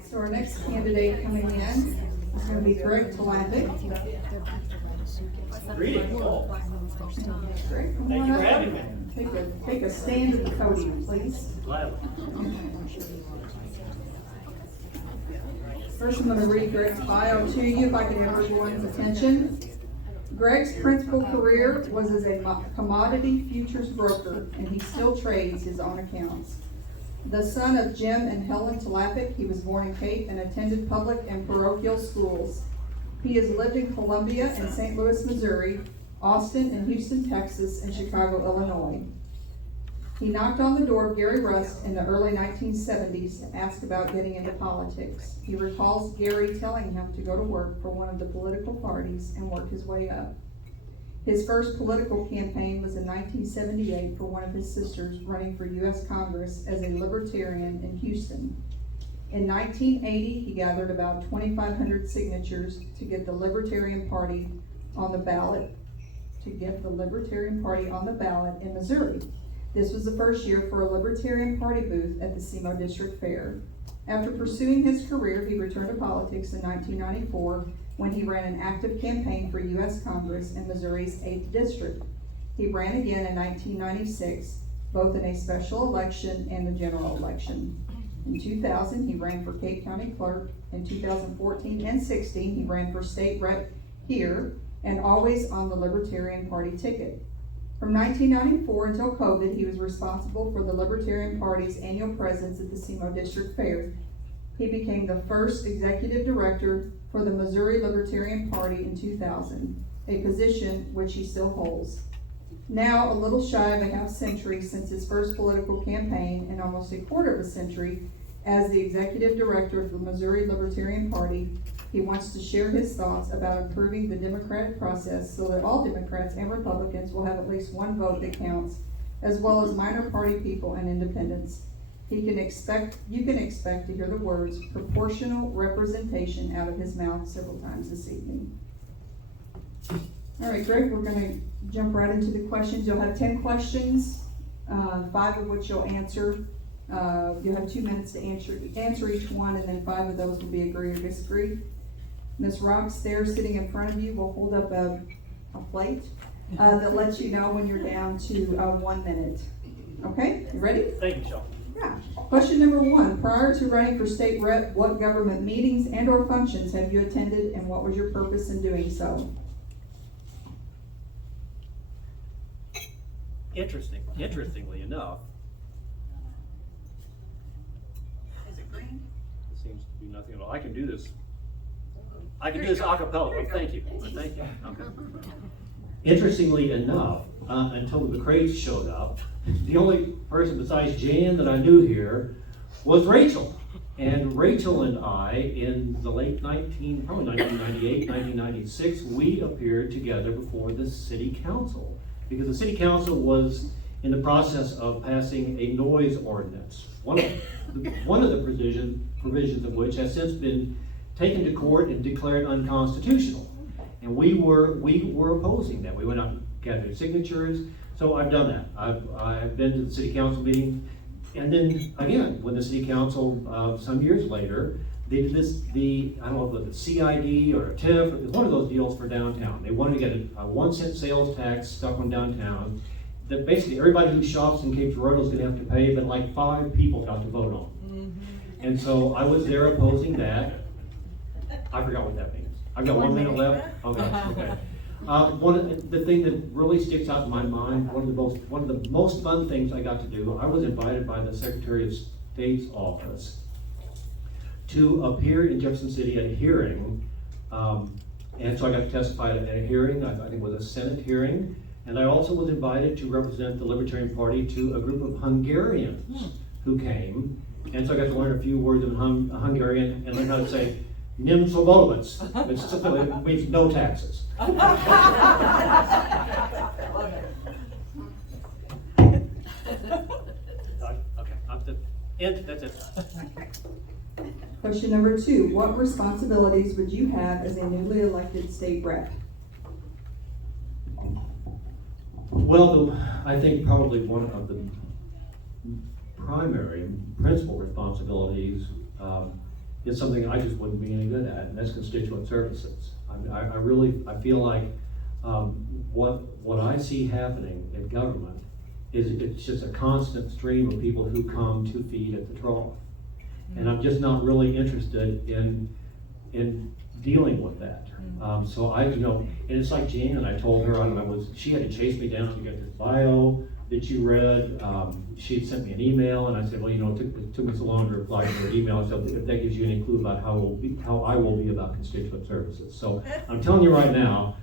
right, so our next candidate coming in is going to be Greg Tlapek. Greetings. Greg, come Thank on you for up. having me. Take a stand at the podium, please. Gladly. First, I'm going to read Greg's bio to you if I can have everyone's attention. Greg's principal career was as a commodity futures broker, and he still trades his own accounts. The son of Jim and Helen Tlapek, he was born in Cape and attended public and parochial schools. He has lived in Columbia and St. Louis, Missouri, Austin and Houston, Texas, and Chicago, Illinois. He knocked on the door of Gary Rust in the early 1970s to ask about getting into politics. He recalls Gary telling him to go to work for one of the political parties and work his way up. His first political campaign was in 1978 for one of his sisters running for U.S. Congress as a Libertarian in Houston. In 1980, he gathered about 2,500 signatures to get the Libertarian Party on the ballot, in Missouri. This was the first year for a Libertarian Party booth at the SEMO District Fair. After pursuing his career, he returned to politics in 1994 when he ran an active campaign for U.S. Congress in Missouri's 8th District. He ran again in 1996, both in a special election and the general election. In 2000, he ran for Cape County Clerk. In 2014 and 16, he ran for state rep here and always on the Libertarian Party ticket. From 1994 until COVID, he was responsible for the Libertarian Party's annual presence at the SEMO District Fair. He became the first executive director for the Missouri Libertarian Party in 2000, a position which he still holds. Now, a little shy of a half century since his first political campaign and almost a quarter of a century as the executive director of the Missouri Libertarian Party, he wants to share his thoughts about improving the democratic process so that all Democrats and Republicans will have at least one vote that counts, as well as minor party people and independents. You can expect to hear the words proportional representation out of his mouth several times this evening. All right, Greg, we're going to jump right into the questions. You'll have 10 questions, 5 of which you'll answer. You'll have 2 minutes to answer each one, and then 5 of those will be agree or disagree. Ms. Rocks there sitting in front of you will hold up a plate that lets you know when you're down to 1 minute. Okay, you ready? Thank you, Sean. Yeah. Question number 1, prior to running for state rep, what government meetings and or functions have you attended, and what was your purpose in doing so? Interestingly enough, Is it green? it seems to be nothing at all. I can do this a cappella. Oh, thank you. Thank you. Okay. Interestingly enough, until the McCraes showed up, the only person besides Jan that I knew here was Rachel. And Rachel and I, in the late 1998, 1996, we appeared together before the city council. Because the city council was in the process of passing a noise ordinance. One of the provisions of which has since been taken to court and declared unconstitutional. And we were opposing that. We went out and gathered signatures. So I've done that. I've been to the city council meeting. And then again, when the city council, some years later, they did this, I don't know if it was a CID or a TIF, it was one of those deals for downtown. They wanted to get a 1 cent sales tax stuck on downtown that basically everybody who shops in Cape Girardeau is going to have to pay, but like 5 people got to vote on. Mm-hmm. And so I was there opposing that. I forgot what that means. I've got 1 minute left. Oh gosh, okay. The thing that really sticks out in my mind, one of the most fun things I got to do, I was invited by the Secretary of State's office to appear in Jefferson City at a hearing, and so I got to testify at a hearing, I think it was a Senate hearing, and I also was invited to represent the Libertarian Party to a group of Hungarians who came, and so I got to learn a few words of Hungarian and learn how to say "Nim Slobodowicz," which means no taxes. Okay, that's it. Question number 2, what responsibilities would you have as a newly elected state rep? Well, I think probably one of the primary principal responsibilities is something I just wouldn't be any good at, and that's constituent services. I feel like what I see happening in government is it's just a constant stream of people who come to feed at the trough. And I'm just not really interested in dealing with that. So and it's like Jan, I told her, she had to chase me down to get this bio that you read. She had sent me an email, and I said, well, it took me so long to reply to her email. So if that gives you any clue about how I will be about constituent services. So I'm telling you right now,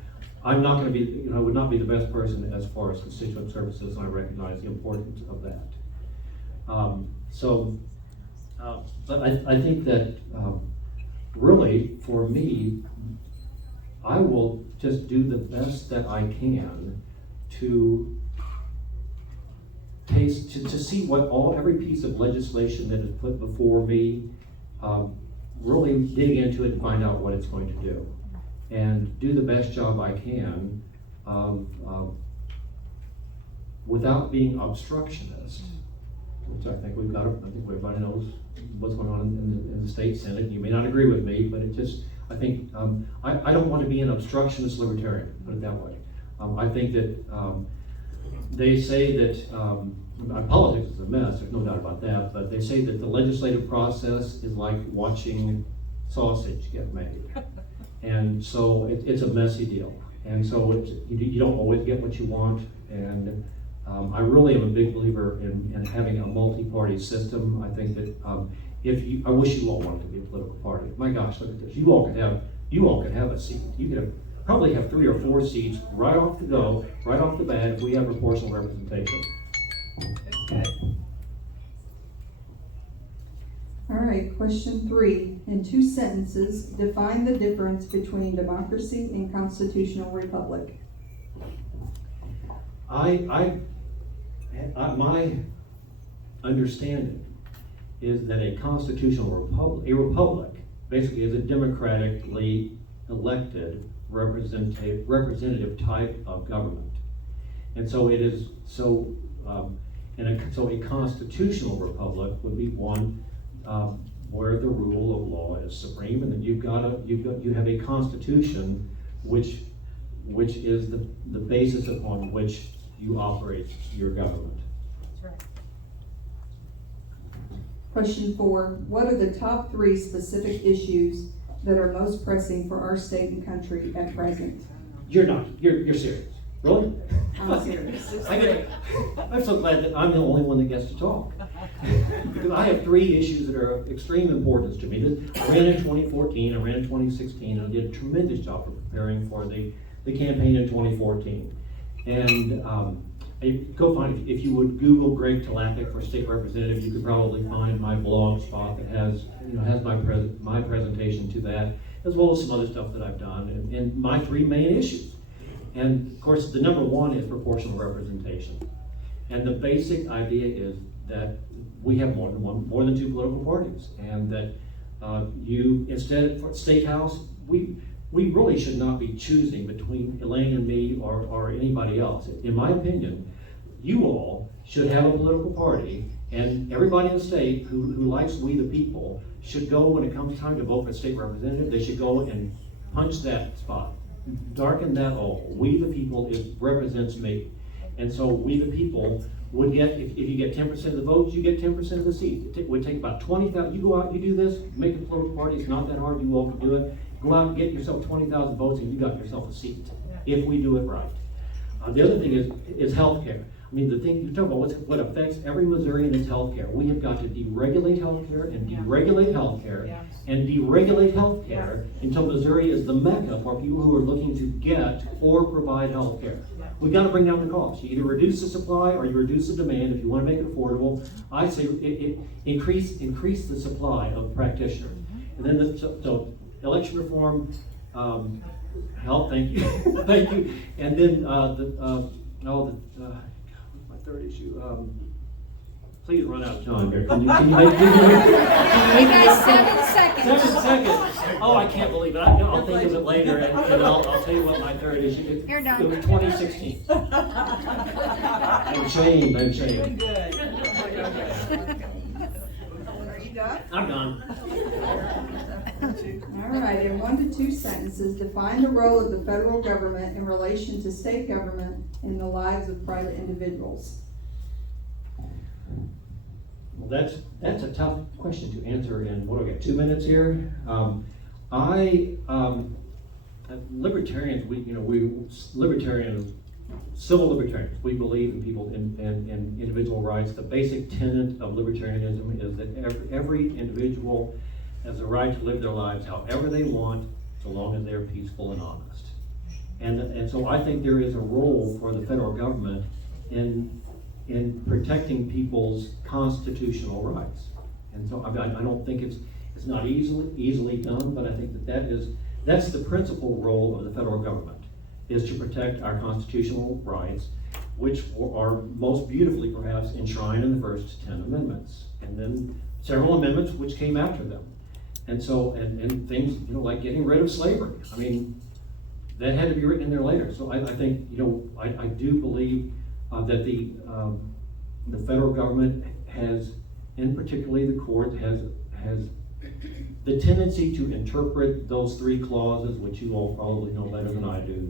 I'm not going to be, I would not be the best person as far as constituent services, and I recognize the importance of that. But I think that really, for me, I will just do the best that I can to see what every piece of legislation that is put before me, really dig into it and find out what it's going to do, and do the best job I can without being obstructionist, which I think everybody knows what's going on in the state Senate. You may not agree with me, but I think I don't want to be an obstructionist libertarian, put it that way. I think that they say that politics is a mess, there's no doubt about that, but they say that the legislative process is like watching sausage get made. And so it's a messy deal. And so you don't always get what you want. And I really am a big believer in having a multi-party system. I think that I wish you all wanted to be a political party. My gosh, look at this. You all could have a seat. You could probably have 3 or 4 seats right off the bat if we have proportional representation. Okay. All right, question 3. In 2 sentences, define the difference between democracy and constitutional republic. My understanding is that a constitutional republic basically is a democratically elected representative type of government. And so it is so a constitutional republic would be one where the rule of law is supreme, and then you have a constitution which is the basis upon which you operate your government. That's right. Question 4. What are the top 3 specific issues that are most pressing for our state and country at present? You're serious. Really? I'm serious. I'm so glad that I'm the only one that gets to talk. Because I have 3 issues that are of extreme importance to me. I ran in 2014, I ran in 2016, and I did a tremendous job of preparing for the campaign in 2014. And go find, if you would Google Greg Tlapek for state representative, you could probably find my blog spot that has my presentation to that, as well as some other stuff that I've done, and my 3 main issues. And of course, the number 1 is proportional representation. And the basic idea is that we have more than 2 political parties, and that instead for state house, we really should not be choosing between Elaine and me or anybody else. In my opinion, you all should have a political party, and everybody in the state who likes we the people should go, when it comes time to vote for state representative, they should go and punch that spot. Darken that O. We the people, it represents me. And so we the people would get, if you get 10% of the votes, you get 10% of the seats. It would take about 20,000, you go out, you do this, make a political party, it's not that hard, you all can do it. Go out and get yourself 20,000 votes and you got yourself a seat, if we do it right. The other thing is healthcare. I mean, the thing you talk about what affects every Missourian is healthcare. We have got to deregulate healthcare and deregulate healthcare and deregulate healthcare until Missouri is the mecca for people who are looking to get or provide healthcare. We've got to bring down the cost. You either reduce the supply or you reduce the demand if you want to make it affordable. I say increase the supply of practitioners. And then so election reform, health. Thank you, thank you. And then my 3rd issue. Please run out of time here. Can you make You guys 7 seconds. 7 seconds? Oh, I can't believe it. I'll think of it later, and I'll tell you what my 3rd issue is. You're done. It was 2016. I'm ashamed. Doing good. Are you done? I'm done. All right, in 1 to 2 sentences, define the role of the federal government in relation to state government in the lives of private individuals. Well, that's a tough question to answer in, what do I got, 2 minutes here? Libertarians, civil libertarians, we believe in people in individual rights. The basic tenet of libertarianism is that every individual has the right to live their lives however they want, so long as they're peaceful and honest. And so I think there is a role for the federal government in protecting people's constitutional rights. And so I don't think it's not easily done, but I think that's the principal role of the federal government, is to protect our constitutional rights, which are most beautifully perhaps enshrined in the first 10 amendments, and then several amendments which came after them. And so, and things, like getting rid of slavery. I mean, that had to be written in there later. So I think, I do believe that the federal government has, and particularly the court, has the tendency to interpret those 3 clauses, which you all probably know better than I do,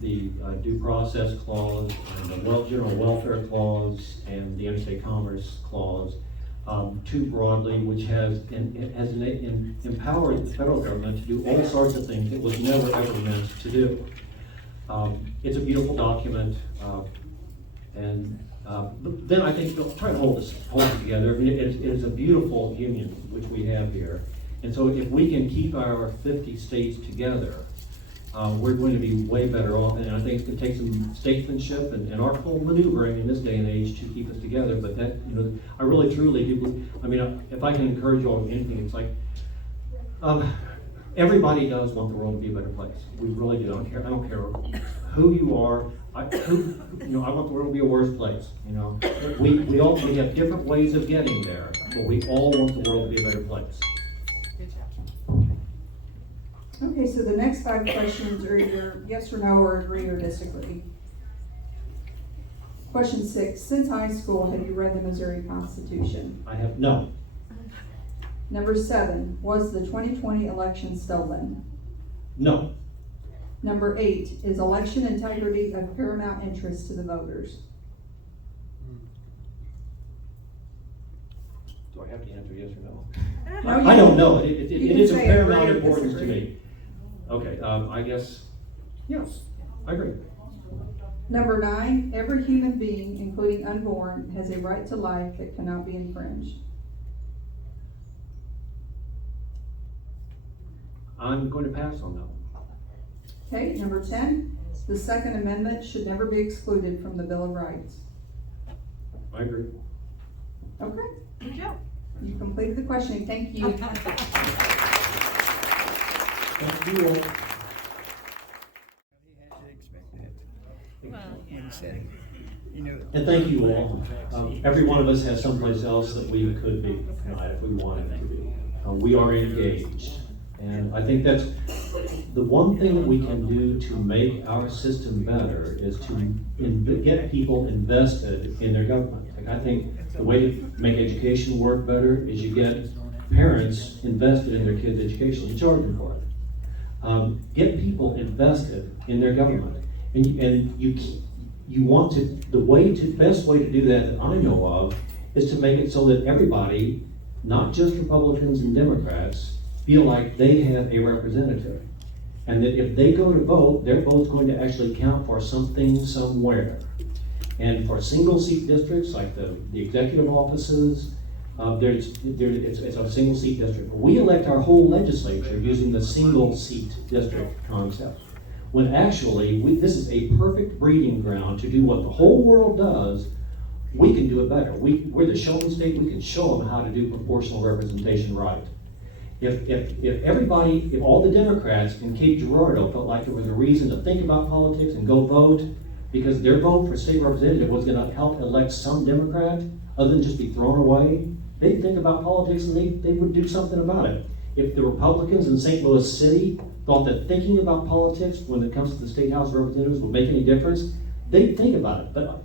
the due process clause, and the general welfare clause, and the interstate commerce clause, too broadly, which has empowered the federal government to do all sorts of things it was never ever meant to do. It's a beautiful document, but then I think they'll try to hold it together. I mean, it is a beautiful union which we have here, and so if we can keep our 50 states together, we're going to be way better off. And I think it's going to take some statesmanship and artful maneuvering in this day and age to keep us together. But that, I really truly do. I mean, if I can encourage you all with anything, it's like everybody does want the world to be a better place. We really do. I don't care who you are. I want the world to be a worse place. We have different ways of getting there, but we all want the world to be a better place. Okay, so the next 5 questions are either yes or no, or agree or disagree. Question 6, since high school, have you read the Missouri Constitution? I have no. Number 7, was the 2020 election stolen? No. Number 8, is election integrity of paramount interest to the voters? Do I have to answer yes or no? No, I don't know. It can is of say paramount agree or importance to disagree. me. Okay, I guess, yes, I agree. Number 9, every human being, including unborn, has a right to life that cannot be infringed. I'm going to pass on that one. Okay, number 10, the Second Amendment should never be excluded from the Bill of Rights. I agree. Okay, Good job. you completed the questioning, thank you. Thank you all. And thank you all. Every one of us has someplace else that we could be tonight if we wanted to be. We are engaged. And I think that's the one thing that we can do to make our system better is to get people invested in their government. Like I think the way to make education work better is you get parents invested in their kids' education and charge them for it. Get people invested in their government. And you want to, best way to do that I know of is to make it so that everybody, not just Republicans and Democrats, feel like they have a representative. And that if they go to vote, their vote's going to actually count for something somewhere. And for single seat districts, like the executive offices, it's a single seat district. We elect our whole legislature using the single seat district concept. When actually, this is a perfect breeding ground to do what the whole world does. We can do it better. We're the showing state. We can show them how to do proportional representation right. If all the Democrats in Cape Girardeau felt like there was a reason to think about politics and go vote because their vote for state representative was going to help elect some Democrat other than just be thrown away, they'd think about politics and they would do something about it. If the Republicans in St. Louis City thought that thinking about politics when it comes to the State House of Representatives would make any difference, they'd think about it. But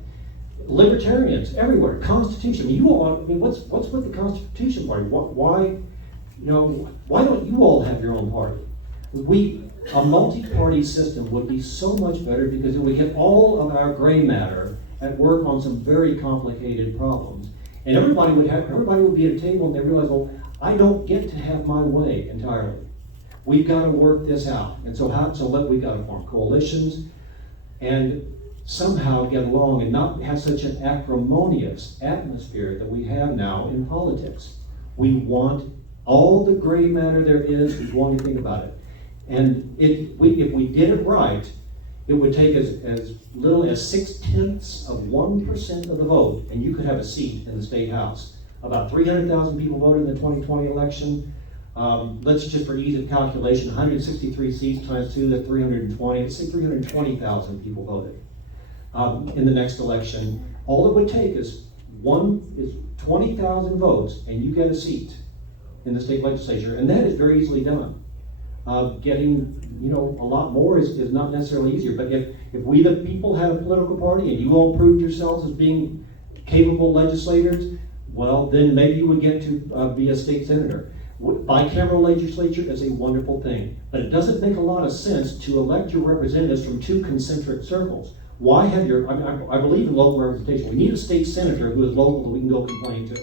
libertarians everywhere, Constitution. What's with the Constitution Party? you know, why don't you all have your own party? A multi-party system would be so much better because it would get all of our gray matter at work on some very complicated problems. And everybody would be at a table and they realize, well, I don't get to have my way entirely. We've got to work this out. And so we've got to form coalitions and somehow get along and not have such an acrimonious atmosphere that we have now in politics. We want all the gray matter there is, we want to think about it. And if we did it right, it would take as little as 0.6% of the vote, and you could have a seat in the state house. About 300,000 people voted in the 2020 election. Let's just for ease of calculation, 163 seats times 2, that's 320. Let's say 320,000 people voted in the next election. All it would take is 20,000 votes, and you get a seat in the state legislature, and that is very easily done. Getting, a lot more is not necessarily easier, but if we the people had a political party and you all proved yourselves as being capable legislators, well, then maybe you would get to be a state senator. Bicameral legislature is a wonderful thing, but it doesn't make a lot of sense to elect your representatives from two concentric circles. Why have I believe in local representation. We need a state senator who is local that we can go complain to.